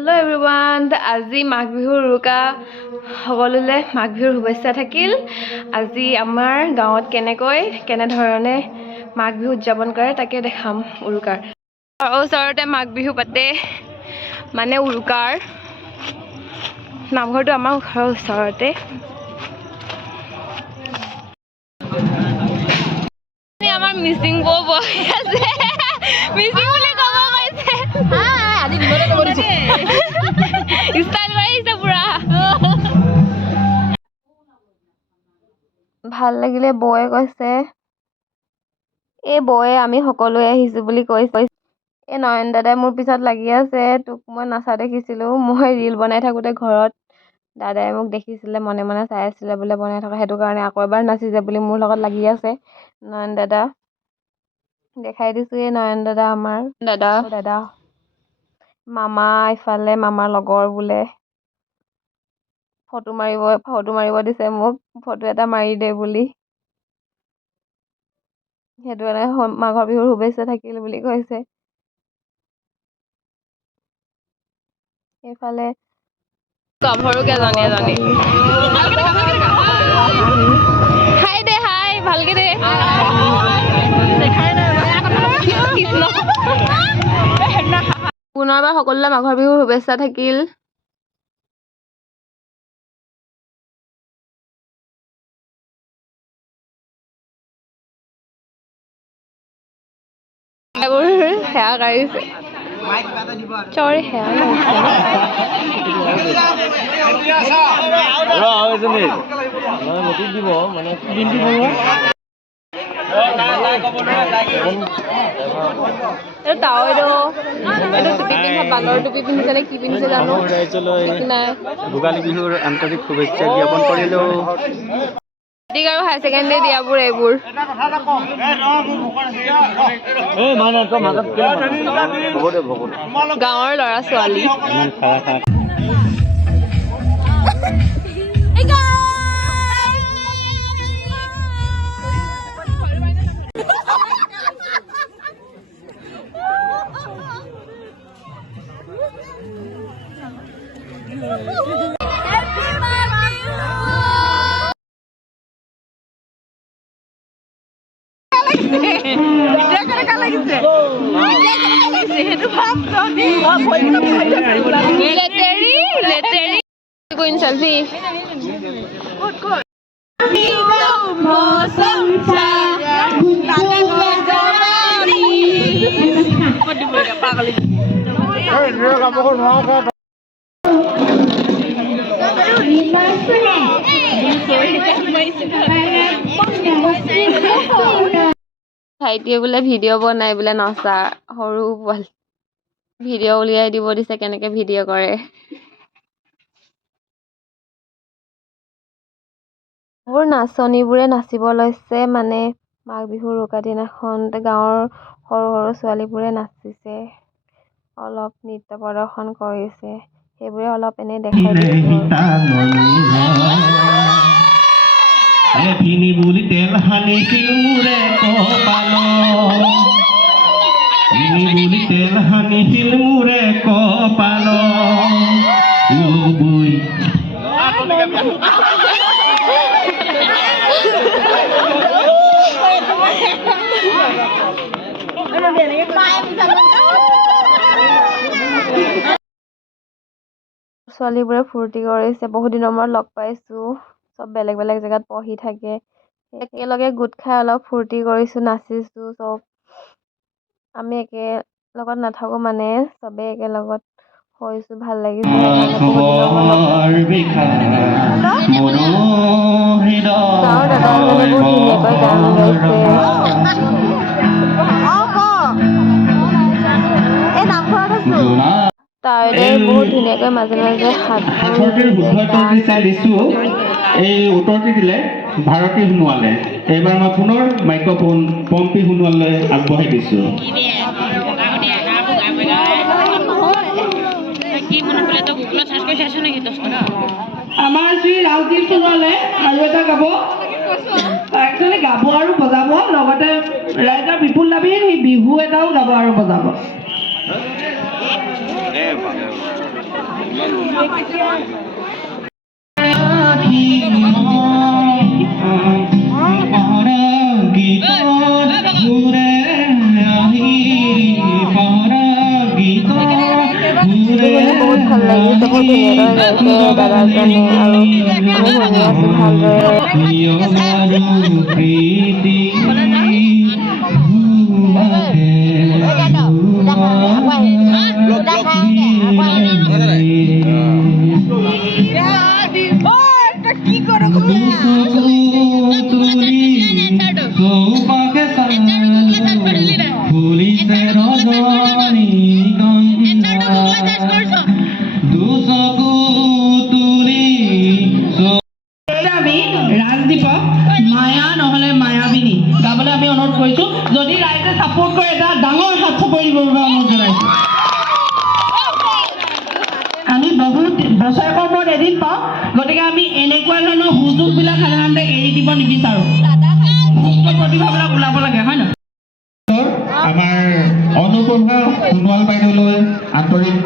Hello everyone, আজি মাঘ বিহুৰ উৰুকা সকলোলে মাঘ বিহুৰ শুভেচ্ছা থাকিল। আজি আমাৰ গাঁৱত কেনে ধৰণে মাঘ বিহু উদযাপন কৰে তাকে দেখাম উৰুকাৰ। ওচৰতে মাঘ বিহু পাতে মানে উৰুকাৰ নামঘৰটো আমাৰ ঘৰৰ ওচৰতে। আমাৰ মিচিং বৌ বহি আছে। মিচিং বুলি ক'ব কৈছে। ষ্টাইল মাৰিছে পুৰা। ভাল লাগিলে বৌয়ে কৈছে এই বৌয়ে আমি সকলোৱে আহিছো বুলি কৈছে। এই নয়ন দাদাই মোৰ পিছত লাগি আছে। তোক মই নাচা দেখিছিলো। মই ৰীল বনাই থাকোতে ঘৰত দাদাই মোক দেখিছিলে, মনে মনে চাই আছিলে বোলে বনাই থকা, সেইটো কাৰণে আকৌ এবাৰ নাচিছে বুলি মোৰ লগত লাগি আছে নয়ন দাদা। দেখাই দিছো এই নয়ন দাদা, আমাৰ দাদা মামা, ইফালে মামাৰ লগৰ বোলে ফটো মাৰিব দিছে মোক, ফটো এটা মাৰি দে বুলি। সেইটো কাৰণে মাঘৰ বিহুৰ শুভেচ্ছা থাকিল বুলি কৈছে। এইফালে গাভৰু কেজনী হাই দে, হাই ভালকে দে। পুনৰবাৰ সকলোলৈ মাঘৰ বিহুৰ শুভেচ্ছা থাকিল। এইবোৰ সেয়া কাঢ়িছে, চৰি সেয়া বান্দৰ টুপি পিন্ধিছে নে কি পিন্ধিছে জানো। ভোগালী বিহুৰ আন্তৰিক শুভেচ্ছা জ্ঞাপন কৰিলো। মেট্ৰিক আৰু হায়াৰ ছেকেণ্ডেৰী দিয়াবোৰ এইবোৰ গাঁৱৰ ল'ৰা ছোৱালী। ভাইটিয়ে বোলে ভিডিঅ' বনাই বোলে নচা, সৰু পোৱালি ভিডিঅ' উলিয়াই দিব দিছে কেনেকে ভিডিঅ' কৰে। মোৰ নাচনীবোৰে নাচিব লৈছে, মানে মাঘ বিহুৰ উৰুকা দিনাখন গাঁৱৰ সৰু সৰু ছোৱালীবোৰে নাচিছে, অলপ নৃত্য প্ৰদৰ্শন কৰিছে, সেইবোৰে অলপ এনেই দেখাই দিছোঁ। বুলি তেল সানিছিল মোৰে কপাল, বুলি তেল সানিছিল মোৰে কপাল। ছোৱালীবোৰে ফূৰ্তি কৰিছে, বহুত দিনৰ মূৰত লগ পাইছো, চব বেলেগ বেলেগ জেগাত পঢ়ি থাকে, একেলগে গোট খাই অলপ ফূৰ্তি কৰিছো, নাচিছো। চব আমি একেলগত নাথাকো, মানে চবে একেলগত হৈছো, ভাল লাগিছে। গাঁৱৰ দাদা এজনে বহুত ধুনীয়াকৈ গান গাইছে। তাৰে বহুত ধুনীয়াকৈ মাজে মাজে এই উত্তৰটি দিলে ভাৰতী সোণোৱালে। এইবাৰ মই পুনৰ মাইক্ৰফোন পম্পী সোণোৱাললৈ আগবঢ়াই দিছোঁ। আমাৰ শ্ৰী ৰাজদীপ সোণোৱালে আৰু এটা গাব, একচুৱেলি গাব আৰু বজাব, লগতে ৰাইজৰ বিপুল লাভি বিহু এটাও গাব আৰু বজাব। বহুত ভাল লাগিছে, বহুত ধুনীয়াকৈ গাইছে দাদাজনে আৰু আমি শুনি আছো আমি ৰাজদীপক মায়া নহলে মায়াবিনী গাবলৈ আমি অনুৰোধ কৰিছো। যদি ৰাইজে ছাপোৰ্ট কৰে এটা ডাঙৰ হাত চাপৰি দিবৰ বাবে অনুৰোধ জনাইছো। আমি বহুত বছৰেকৰ মূৰত এদিন পাওঁ, গতিকে আমি এনেকুৱা ধৰণৰ সুযোগবিলাক সাধাৰণতে এৰি দিব নিবিচাৰো। সুস্থ প্ৰতিভাবিলাক ওলাব লাগে, হয় নহয়? আমাৰ অনুপ্ৰভা সোণোৱাল বাইদেউলৈ আন্তৰিক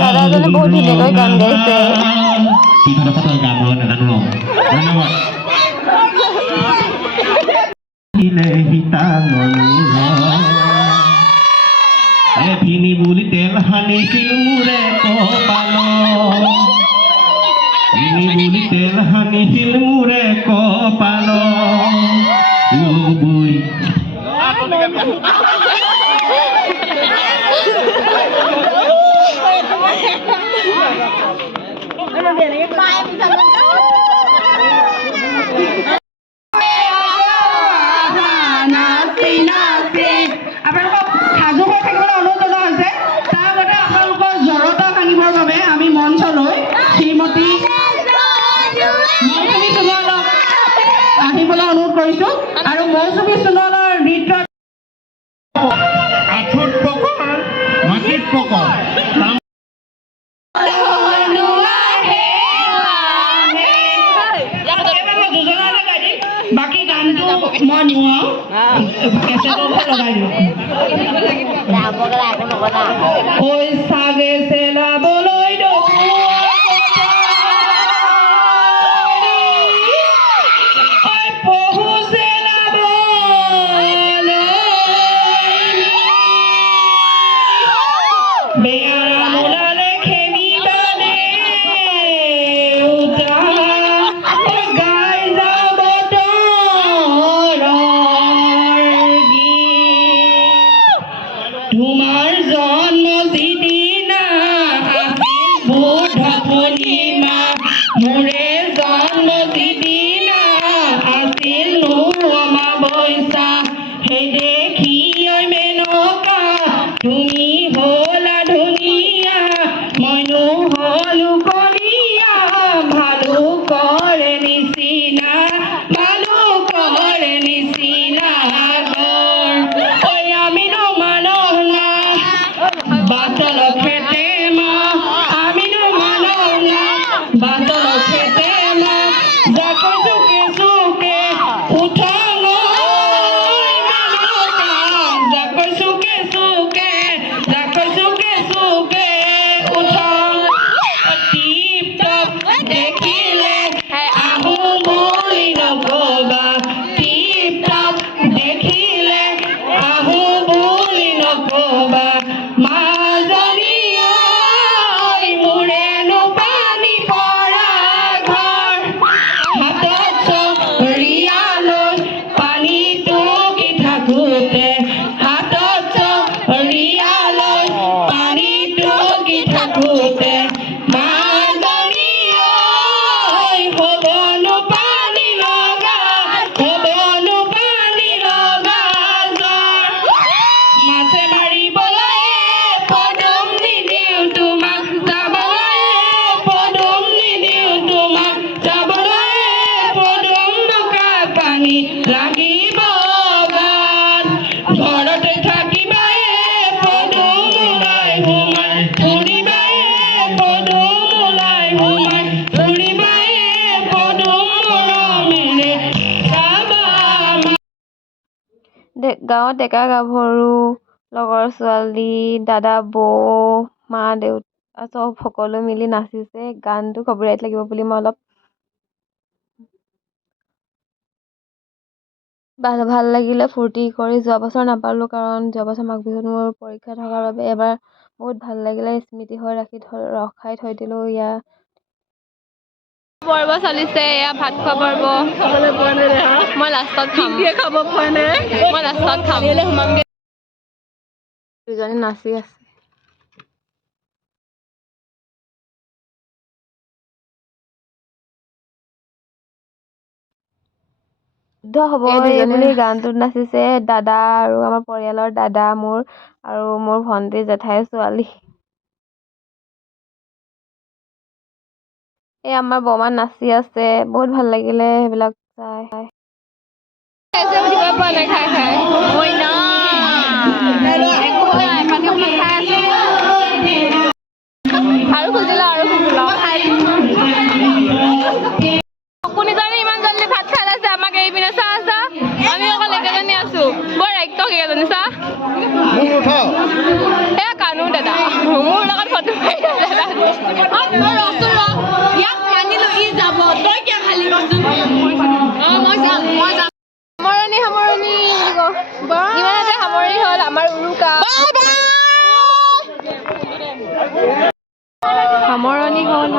দাদাজনে বহুত ধুনীয়াকৈ গান গাইছে। ভিনি বুলি তেল সানিছিল মোৰে কপাল, ভিনি বুলি তেল সানিছিল মোৰে কপাল। আপোনালোকক সাজু হৈ থাকিবলৈ অনুৰোধ জনোৱা হৈছে। তাৰ আগতে আপোনালোকৰ জড়তা ভাঙিবৰ বাবে আমি মঞ্চলৈ শ্ৰীমতী মৌচুমী সোণোৱালক আহিবলৈ অনুৰোধ কৰিছো। আৰু মৌচুমী সোণোৱালৰ নৃত্য আঠুত পকৰ মাটিত পকৰ বাকী গানটো মই নোৱাৰো, কেছেটত লগাই দিওঁ। ঐ চাগে চেলাবলৈ পহু চেলাবলৈ বেয়া মোলালে খেলিবানে গাই যাব তোমাৰ জন্ম যিদিনা বুধ পূৰ্ণিমা, মোৰে জন্ম যিদিনা আছিল অমাৱস্যা, সেই দেখি মেনকা তুমি হলা ধুনীয়া, মইনো হলো কলিয়া, ভালো কৰে নিচিনা, ভালো কৰে নিচিনা। ঐ আমিনো মানহ না বাতল খেতে মা, আমিনো মানহ না বাতল খেতে মা, যাকৈ চুকে চুকে উঠং যাকৈ চুকে চুকে গাঁৱত ডেকা গাভৰু লগৰ ছোৱালী দাদা বৌ মা দেউতা চব সকলো মিলি নাচিছে গানটো কপিৰাইট লাগিব বুলি মই অলপ ভাল লাগিলে ফূৰ্তি কৰি যোৱা বছৰ নাপালোঁ কাৰণ যোৱা বছৰ মাঘ বিহুত মোৰ পৰীক্ষা থকাৰ বাবে এবাৰ বহুত ভাল লাগিলে স্মৃতি হৈ ৰখাই থৈ দিলোঁ ইয়াৰ পৰ্ব চলিছে এয়া ভাত খোৱা পৰ্ব খাবলৈ পোৱা নাই মই লাষ্টত খাম খাব পোৱা নাই মই লাষ্টত খাম দুজনী নাচি আছে শুদ্ধ হ'ব এই বুলি গানটোত নাচিছে দাদা আৰু আমাৰ পৰিয়ালৰ দাদা মোৰ আৰু মোৰ ভণ্টি জেঠাই ছোৱালী এই আমাৰ বৰমা নাচি আছে বহুত ভাল লাগিলে সেইবিলাক চাই আৰু খুজিলা কোনোজনে ইমান জল্দি ভাত খাই আছে আমাক এৰি পিনে চা আমি অকল একেজনী আছো বৰ একটক একেজনী চা এয়া কানু দাদা মোৰ লগত ফটো সামৰণি ইমানতে সামৰণি হ'ল আমাৰ উৰুকা সামৰণি হ'ল